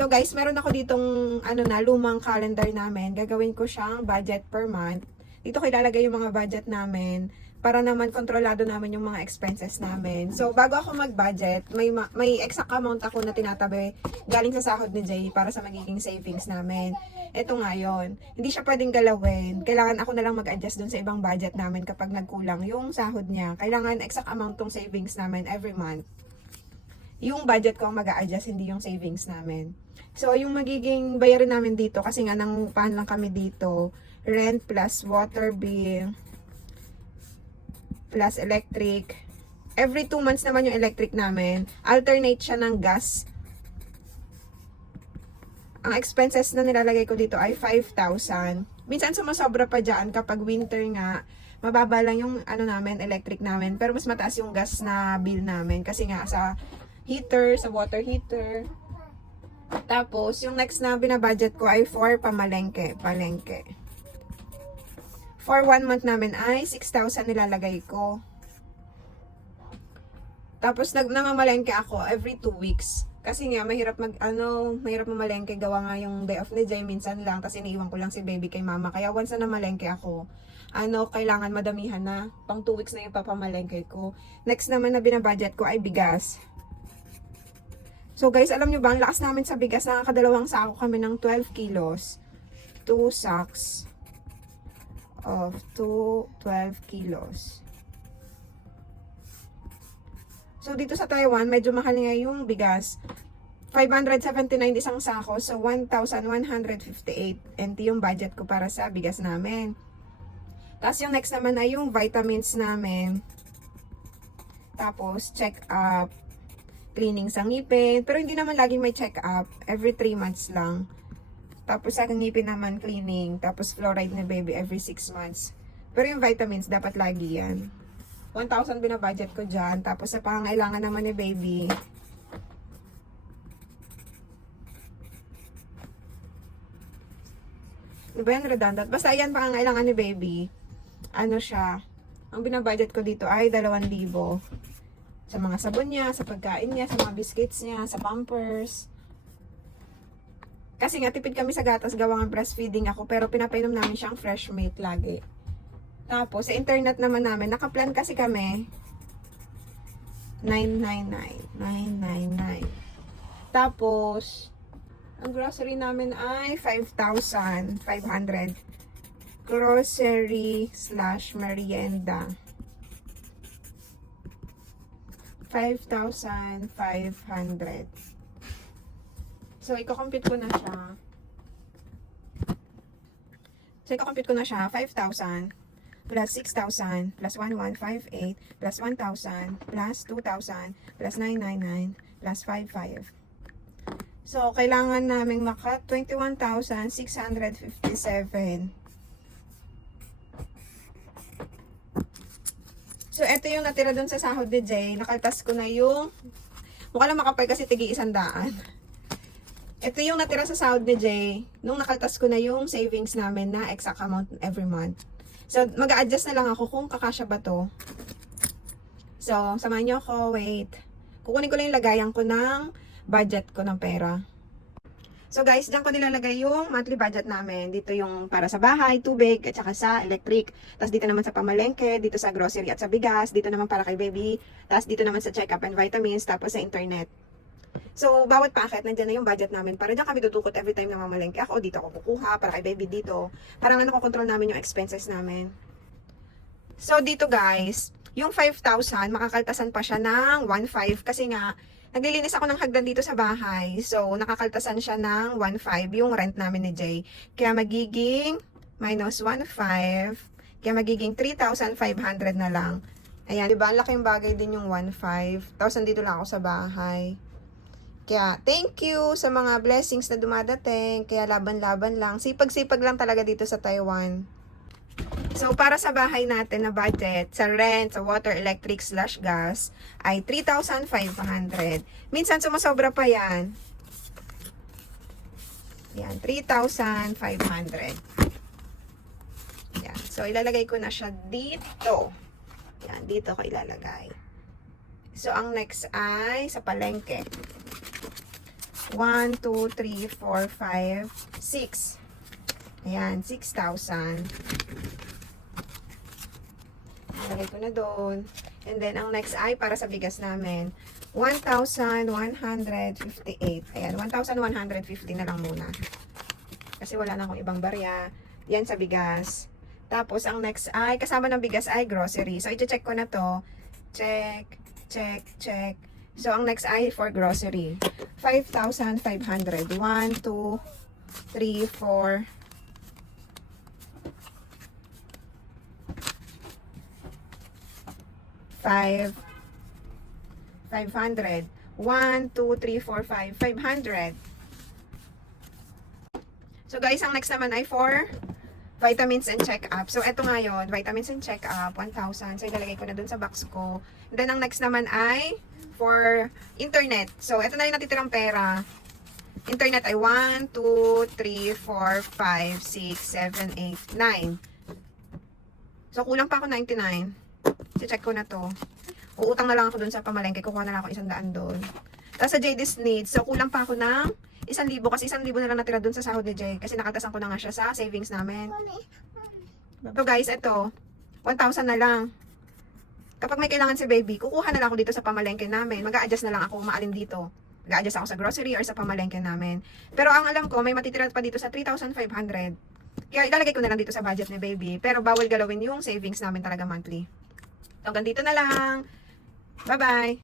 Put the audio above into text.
So guys, meron ako ditong lumang calendar namin. Gagawin ko siyang budget per month. Dito ko ilalagay yung mga budget namin para naman kontrolado namin yung mga expenses namin. So bago ako mag-budget, may exact amount ako na tinatabi galing sa sahod ni Jay para sa magiging savings namin. Ito nga yun. Hindi siya pwedeng galawin. Kailangan ako na lang mag-adjust dun sa ibang budget namin kapag nagkulang yung sahod niya. Kailangan exact amount tong savings namin every month. Yung budget ko ang mag-a-adjust, hindi yung savings namin. So, yung magiging bayarin namin dito, kasi nga nangungupahan lang kami dito, rent plus water bill, plus electric. Every 2 months naman yung electric namin. Alternate siya ng gas. Ang expenses na nilalagay ko dito ay 5,000. Minsan sumasobra pa dyan kapag winter nga. Mababa lang yung electric namin. Pero mas mataas yung gas na bill namin. Kasi nga sa heater, sa water heater. Tapos, yung next na binabudget ko ay for palengke. For 1 month namin ay 6,000 nilalagay ko. Tapos, namamalengke ako every 2 weeks. Kasi nga, mahirap mamalengke. Gawa nga yung day off ni Jay, minsan lang. Tapos, iniiwan ko lang si baby kay mama. Kaya, once na namalengke ako, kailangan madamihan na. Pang 2 weeks na yung papamalengke ko. Next naman na binabudget ko ay bigas. So guys, alam nyo ba, ang lakas namin sa bigas, nakakadalawang sako kami ng 12 kilos. 2 sacks of 12 kilos. So dito sa Taiwan, medyo mahal nga yung bigas. 579 isang sako, so 1,158 NT yung budget ko para sa bigas namin. Tapos yung next naman ay yung vitamins namin. Tapos check up, cleaning sa ngipin, pero hindi naman laging may check up, every 3 months lang. Tapos sa ngipin naman cleaning, tapos fluoride na baby every 6 months. Pero yung vitamins dapat lagi yan. 1,000 binabudget ko dyan. Tapos sa pangangailangan naman ni baby, ano ba yan, redundant? Basta yan pangangailangan ni baby. Ang binabudget ko dito ay 2,000. Sa mga sabon niya, sa pagkain niya, sa mga biscuits niya, sa pampers. Kasi nga, tipid kami sa gatas, gawa ng breastfeeding ako, pero pinapainom namin siyang fresh milk lagi. Tapos, sa internet naman namin, nakaplan kasi kami, 999. Tapos, ang grocery namin ay 5,500. Grocery / merienda. 5,500. So, i-compute ko na siya. 5,000 plus 6,000 plus 1,158 plus 1,000 plus 2,000 plus 999 plus 5,500. So, kailangan naming maka 21,657. So, ito yung natira dun sa sahod ni Jay. Nakaltas ko na yung, mukha lang makapal kasi tigi 100. Ito yung natira sa sahod ni Jay. Nung nakaltas ko na yung savings namin na exact amount every month. So, mag-a-adjust na lang ako kung kakasya ba to. So, samahan nyo ako. Wait. Kukunin ko lang yung lagayan ko ng budget ko ng pera. So guys, dyan ko nilalagay yung monthly budget namin. Dito yung para sa bahay, tubig, at saka sa electric. Tapos dito naman sa pamalengke, dito sa grocery at sa bigas. Dito naman para kay baby. Tapos dito naman sa check-up and vitamins. Tapos sa internet. So, bawat packet, nandyan na yung budget namin. Para dyan kami tutukot every time na mamalengke ako. Dito ako kukuha, para kay baby dito. Para nga nakokontrol namin yung expenses namin. So, dito guys, yung 5,000, makakaltasan pa siya ng 1,500. Kasi nga, naglilinis ako ng hagdan dito sa bahay. So, nakakaltasan siya ng 1,500 yung rent namin ni Jay. Kaya magiging minus 1,500. Kaya magiging 3,500 na lang. Ayan, diba? Laking bagay din yung 1,500. Tapos, nandito lang ako sa bahay. Kaya, thank you sa mga blessings na dumadating. Kaya, laban-laban lang. Sipag-sipag lang talaga dito sa Taiwan. So, para sa bahay natin na budget, sa rent, sa water, electric / gas, ay 3,500. Minsan, sumasobra pa yan. Yan, 3,500. Yan. So, ilalagay ko na siya dito. Yan, dito ko ilalagay. So, ang next ay sa palengke. 1, 2, 3, 4, 5, 6. Ayan, 6,000. Lagay ko na doon. And then, ang next ay para sa bigas namin. 1,158. Ayan, 1,150 na lang muna. Kasi wala na akong ibang barya. Yan sa bigas. Tapos, ang next ay, kasama ng bigas ay grocery. So, i-check ko na to. Check, check, check. So, ang next ay for grocery. 5,500. 1, 2, 3, 4, 5, 500. 1, 2, 3, 4, 5, 500. So guys, ang next naman ay for vitamins and check-up. So ito nga yun, vitamins and check-up, 1,000. So ilalagay ko na dun sa box ko. And then ang next naman ay for internet. So ito na yung natitirang pera. Internet ay 1, 2, 3, 4, 5, 6, 7, 8, 9. So kulang pa ako 99. I-check ko na to. Uutang na lang ako dun sa pamalengke. Kukuha na lang ako 100 doon. Tapos sa JD's Needs, so kulang pa ako ng 1,000 kasi 1,000 na lang natira dun sa sahod ni Jay. Kasi nakatasan ko na nga siya sa savings namin. So guys, ito. 1,000 na lang. Kapag may kailangan si baby, kukuha na lang ako dito sa pamalengke namin. Mag-a-adjust na lang ako maalin dito. Mag-a-adjust ako sa grocery or sa pamalengke namin. Pero ang alam ko, may matitira pa dito sa 3,500. Kaya ilalagay ko na lang dito sa budget ni baby. Pero bawal galawin yung savings namin talaga monthly. So, hanggang dito na lang. Bye-bye!